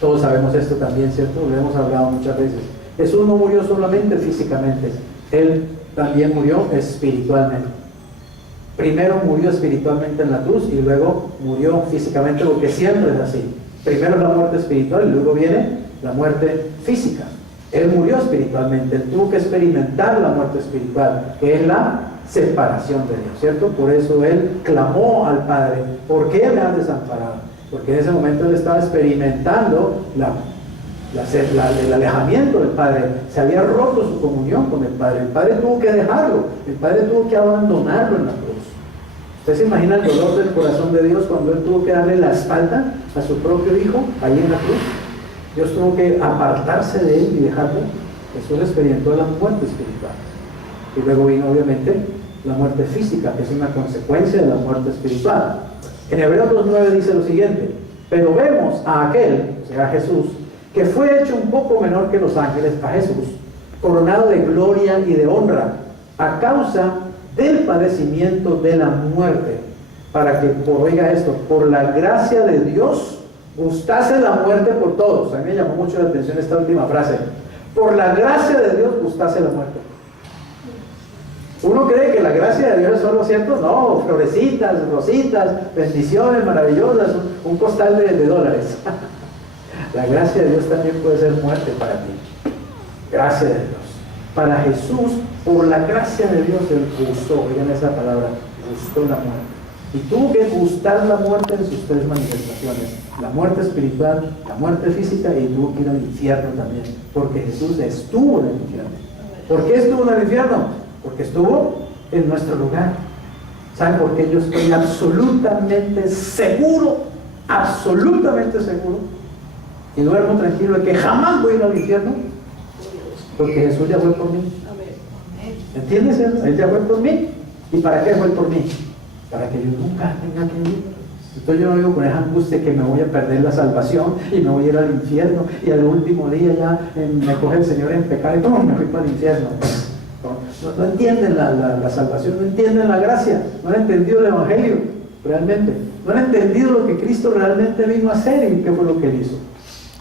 Todos sabemos esto también, ¿cierto? Lo hemos hablado muchas veces. Jesús no murió solamente físicamente, Él también murió espiritualmente. Primero murió espiritualmente en la cruz y luego murió físicamente, porque siempre es así. Primero la muerte espiritual y luego viene la muerte física. Él murió espiritualmente, Él tuvo que experimentar la muerte espiritual, que es la separación de Dios, ¿cierto? Por eso Él clamó al Padre, ¿por qué me has desamparado? Porque en ese momento Él estaba experimentando el alejamiento del Padre. Se había roto su comunión con el Padre. El Padre tuvo que dejarlo, el Padre tuvo que abandonarlo en la cruz. ¿Usted se imagina el dolor del corazón de Dios cuando Él tuvo que darle la espalda a su propio Hijo ahí en la cruz? Dios tuvo que apartarse de Él y dejarlo. Jesús experimentó la muerte espiritual. Y luego vino obviamente la muerte física, que es una consecuencia de la muerte espiritual. En Hebreos 2:9 dice lo siguiente: pero vemos a aquel, o sea, a Jesús, que fue hecho un poco menor que los ángeles, a Jesús, coronado de gloria y de honra, a causa del padecimiento de la muerte, para que, oiga esto, por la gracia de Dios, gustase la muerte por todos. A mí me llamó mucho la atención esta última frase: por la gracia de Dios gustase la muerte. Uno cree que la gracia de Dios es solo, ¿cierto? No, florecitas, rositas, bendiciones maravillosas, un costal de dólares. La gracia de Dios también puede ser muerte para ti. Gracia de Dios. Para Jesús, por la gracia de Dios, Él gustó, oigan esa palabra, gustó la muerte. Y tuvo que gustar la muerte en sus tres manifestaciones: la muerte espiritual, la muerte física, y tuvo que ir al infierno también, porque Jesús estuvo en el infierno. ¿Por qué estuvo en el infierno? Porque estuvo en nuestro lugar. ¿Saben por qué yo estoy absolutamente seguro, y duermo tranquilo de que jamás voy a ir al infierno? Porque Jesús ya fue por mí. ¿Entiendes eso? Él ya fue por mí. ¿Y para qué fue por mí? Para que yo nunca tenga que ir. Entonces yo no vivo con esa angustia que me voy a perder la salvación y me voy a ir al infierno y al último día ya me coge el Señor en pecado y ¡pum!, me fui para el infierno. No entienden la salvación, no entienden la gracia, no han entendido el Evangelio realmente, no han entendido lo que Cristo realmente vino a hacer y qué fue lo que Él hizo.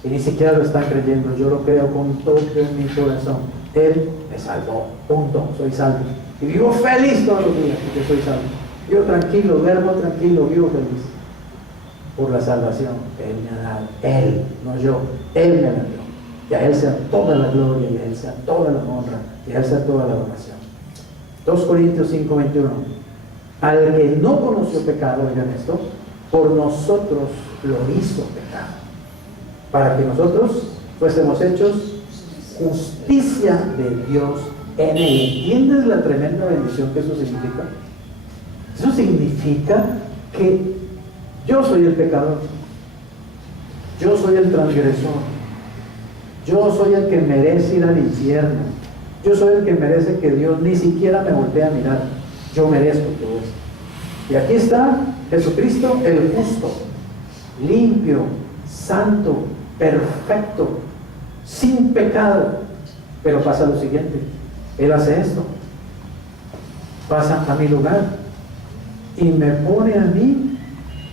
Y ni siquiera lo están creyendo. Yo lo creo con todo mi corazón. Él me salvó, punto, soy salvo. Y vivo feliz todos los días porque soy salvo. Vivo tranquilo, duermo tranquilo, vivo feliz. Por la salvación que Él me ha dado. Él, no yo, Él me la dio. Y a Él sea toda la gloria, y a Él sea toda la honra, y a Él sea toda la adoración. 2 Corintios 5:21. Al que no conoció pecado, oigan esto, por nosotros lo hizo pecado, para que nosotros fuésemos hechos justicia de Dios en Él. ¿Entiendes la tremenda bendición que eso significa? Eso significa que yo soy el pecador, yo soy el transgresor, yo soy el que merece ir al infierno, yo soy el que merece que Dios ni siquiera me voltee a mirar. Yo merezco todo esto. Y aquí está Jesucristo, el justo, limpio, santo, perfecto, sin pecado. Pero pasa lo siguiente: Él hace esto, pasa a mi lugar y me pone a mí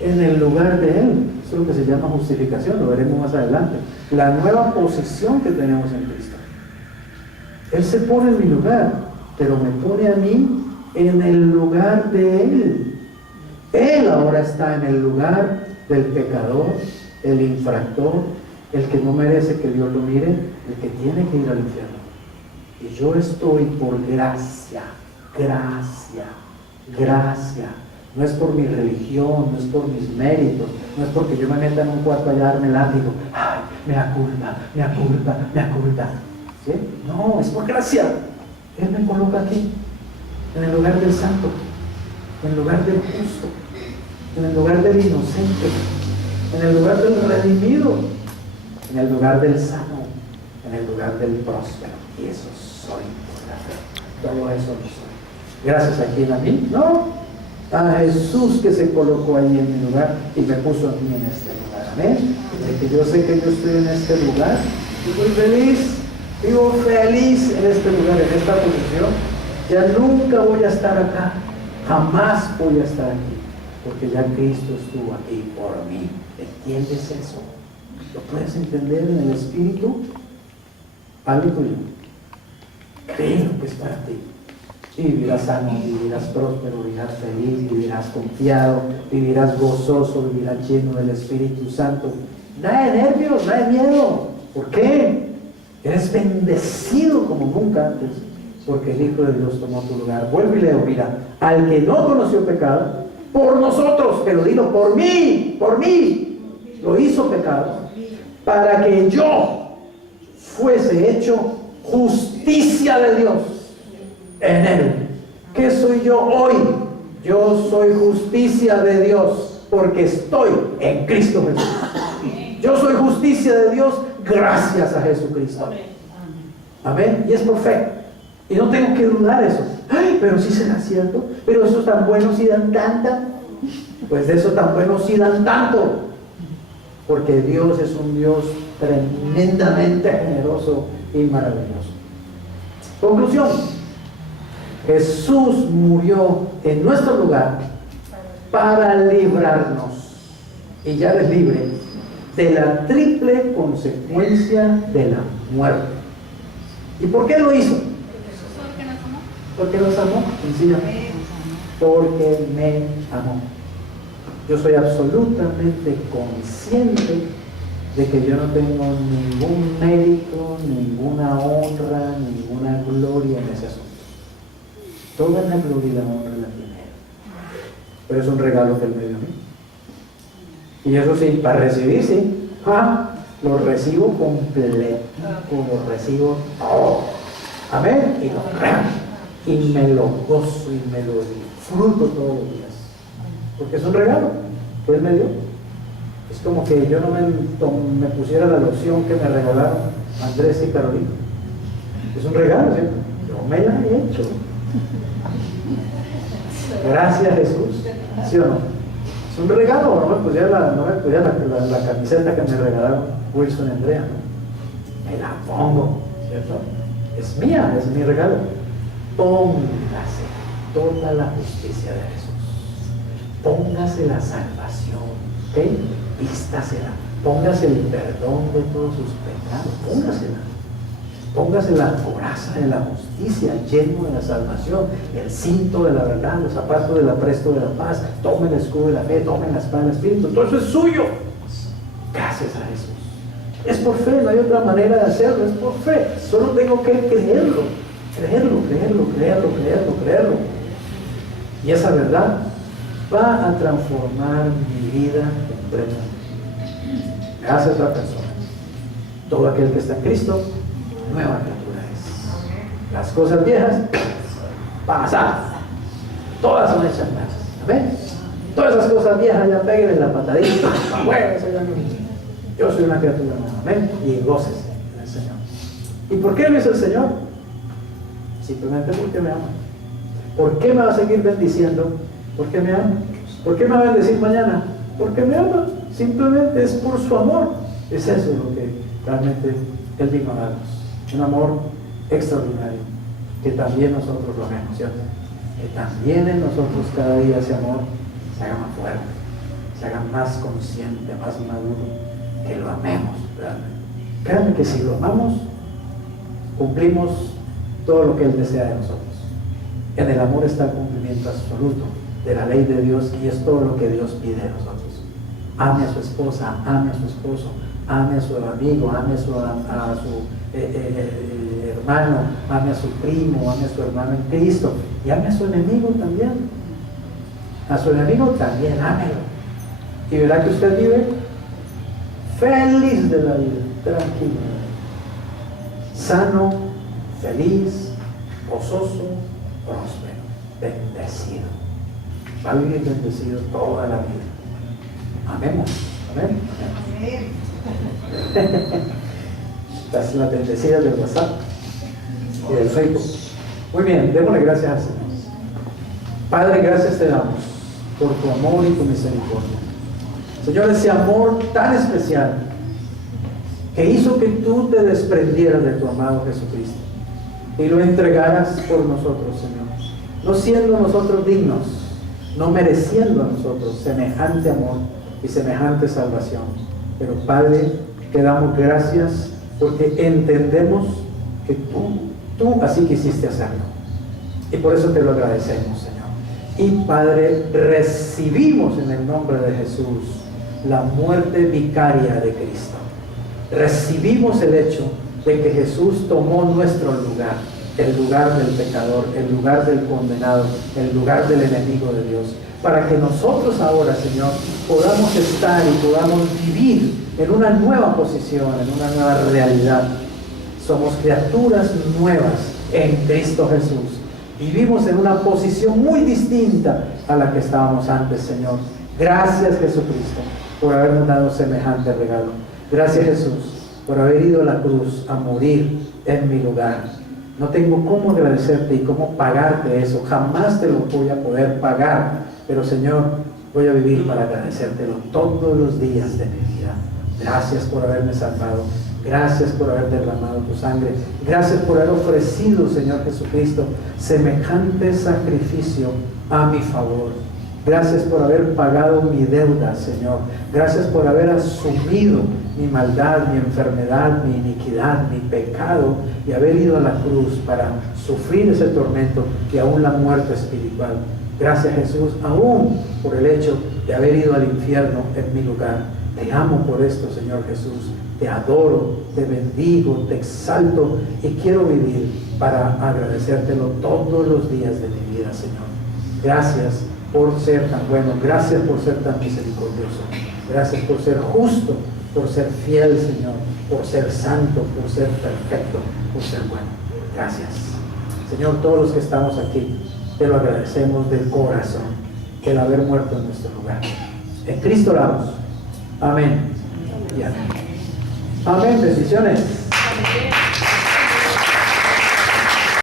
en el lugar de Él. Eso es lo que se llama justificación, lo veremos más adelante. La nueva posición que tenemos en Cristo. Él se pone en mi lugar, pero me pone a mí en el lugar de Él. Él ahora está en el lugar del pecador, el infractor, el que no merece que Dios lo mire, el que tiene que ir al infierno. Y yo estoy por gracia, gracia. No es por mi religión, no es por mis méritos, no es porque yo me meta en un cuarto allá a darme látigo. Ay, me aculpa. ¿Sí? No, es por gracia. Él me coloca aquí, en el lugar del santo, en el lugar del justo, en el lugar del inocente, en el lugar del redimido, en el lugar del sano, en el lugar del próspero. Y eso soy por la fe. Todo eso no soy. Gracias a quién, a mí, no, a Jesús, que se colocó ahí en mi lugar y me puso a mí en este lugar. Amén. De que yo sé que yo estoy en este lugar, yo soy feliz, vivo feliz en este lugar, en esta posición. Ya nunca voy a estar acá, jamás voy a estar aquí, porque ya Cristo estuvo aquí por mí. ¿Entiendes eso? ¿Lo puedes entender en el Espíritu? Algo tuyo. Creo que es para ti. Y vivirás sano, vivirás próspero, vivirás feliz, vivirás confiado, vivirás gozoso, vivirás lleno del Espíritu Santo. Nada de nervios, nada de miedo. ¿Por qué? Eres bendecido como nunca antes, porque el Hijo de Dios tomó tu lugar. Vuelve y leo, mira, al que no conoció pecado, por nosotros, pero dilo, por mí, lo hizo pecado, para que yo fuese hecho justicia de Dios en Él. ¿Qué soy yo hoy? Yo soy justicia de Dios, porque estoy en Cristo Jesús. Yo soy justicia de Dios gracias a Jesucristo. Amén. Y es por fe. Y no tengo que dudar eso. Ay, pero sí será cierto. Pero esos tan buenos sí dan tanta. Pues de esos tan buenos sí dan tanto. Porque Dios es un Dios tremendamente generoso y maravilloso. Conclusión: Jesús murió en nuestro lugar para librarnos, y ya eres libre, de la triple consecuencia de la muerte. ¿Y por qué lo hizo? Porque nos amó, sencillamente. Porque me amó. Yo soy absolutamente consciente de que yo no tengo ningún mérito, ninguna honra, ninguna gloria en ese asunto. Toda la gloria y la honra la tiene Él. pero es un regalo que Él me dio a mí. Y eso sí, para recibir, sí, lo recibo completo, lo recibo todo. Amén. Y me lo gozo y me lo disfruto todos los días. Porque es un regalo que Él me dio. Es como que yo no me pusiera la loción que me regalaron Andrés y Carolina. Es un regalo, ¿cierto? Yo me la he hecho. Gracias, Jesús. ¿Sí o no? Es un regalo. No me pusiera la camiseta que me regalaron Wilson y Andrea, ¿no? Me la pongo, ¿cierto? Es mía, es mi regalo. Póngase toda la justicia de Jesús. Póngase la salvación, ¿ok? Vístasela. Póngase el perdón de todos sus pecados. Póngasela. Póngase la coraza de la justicia, lleno de la salvación, el cinto de la verdad, los zapatos del apresto de la paz. Tome el escudo de la fe, tome la espada del Espíritu. Todo eso es suyo. Gracias a Jesús. Es por fe, no hay otra manera de hacerlo, es por fe. Solo tengo que creerlo. Creerlo. Y esa verdad va a transformar mi vida completamente. Gracias a la persona. Todo aquel que está en Cristo, nueva criatura es. Las cosas viejas pasadas, todas son hechas nuevas. ¿Amén? Todas esas cosas viejas ya peguen la patadita. Yo soy una criatura nueva. Amén. Y gócese en el Señor. ¿Y por qué lo hizo el Señor? Simplemente porque me ama. ¿Por qué me va a seguir bendiciendo? Porque me ama. ¿Por qué me va a bendecir mañana? Porque me ama. Simplemente es por su amor. Es eso lo que realmente Él vino a darnos. Un amor extraordinario. Que también nosotros lo amemos, ¿cierto? Que también en nosotros cada día ese amor se haga más fuerte, se haga más consciente, más maduro. Que lo amemos realmente. Créanme que si lo amamos, cumplimos todo lo que Él desea de nosotros. En el amor está el cumplimiento absoluto de la ley de Dios, y es todo lo que Dios pide de nosotros. Ame a su esposa, ame a su esposo, ame a su amigo, ame a su hermano, ame a su primo, ame a su hermano en Cristo, y ame a su enemigo también. A su enemigo también, ámelo. Y verá que usted vive feliz de la vida, tranquilo, sano, feliz, gozoso, próspero, bendecido. Va a vivir bendecido toda la vida. Amemos. Amén. Esta es la bendecida del WhatsApp y del Facebook. Muy bien, démosle gracias al Señor. Padre, gracias te damos por tu amor y tu misericordia. Señor, ese amor tan especial que hizo que tú te desprendieras de tu amado Jesucristo y lo entregaras por nosotros, Señor, no siendo nosotros dignos, no mereciendo a nosotros semejante amor y semejante salvación. Pero Padre, te damos gracias porque entendemos que tú así quisiste hacerlo, y por eso te lo agradecemos, Señor. Y Padre, recibimos en el nombre de Jesús la muerte vicaria de Cristo. Recibimos el hecho de que Jesús tomó nuestro lugar, el lugar del pecador, el lugar del condenado, el lugar del enemigo de Dios, para que nosotros ahora, Señor, podamos estar y podamos vivir en una nueva posición, en una nueva realidad. Somos criaturas nuevas en Cristo Jesús. Vivimos en una posición muy distinta a la que estábamos antes, Señor. Gracias, Jesucristo, por habernos dado semejante regalo. Gracias, Jesús, por haber ido a la cruz a morir en mi lugar. No tengo cómo agradecerte y cómo pagarte eso. Jamás te lo voy a poder pagar. Pero, Señor, voy a vivir para agradecértelo todos los días de mi vida. Gracias por haberme salvado. Gracias por haber derramado tu sangre. Gracias por haber ofrecido, Señor Jesucristo, semejante sacrificio a mi favor. Gracias por haber pagado mi deuda, Señor. Gracias por haber asumido mi maldad, mi enfermedad, mi iniquidad, mi pecado, y haber ido a la cruz para sufrir ese tormento y aún la muerte espiritual. Gracias, Jesús, aún por el hecho de haber ido al infierno en mi lugar. Te amo por esto, Señor Jesús. Te adoro, te bendigo, te exalto, y quiero vivir para agradecértelo todos los días de mi vida, Señor. Gracias por ser tan bueno, gracias por ser tan misericordioso, gracias por ser justo, por ser fiel, Señor, por ser santo, por ser perfecto, por ser bueno. Gracias. Señor, todos los que estamos aquí, te lo agradecemos de corazón, el haber muerto en nuestro lugar. En Cristo oramos. Amén. Y amén. Amén. Bendiciones.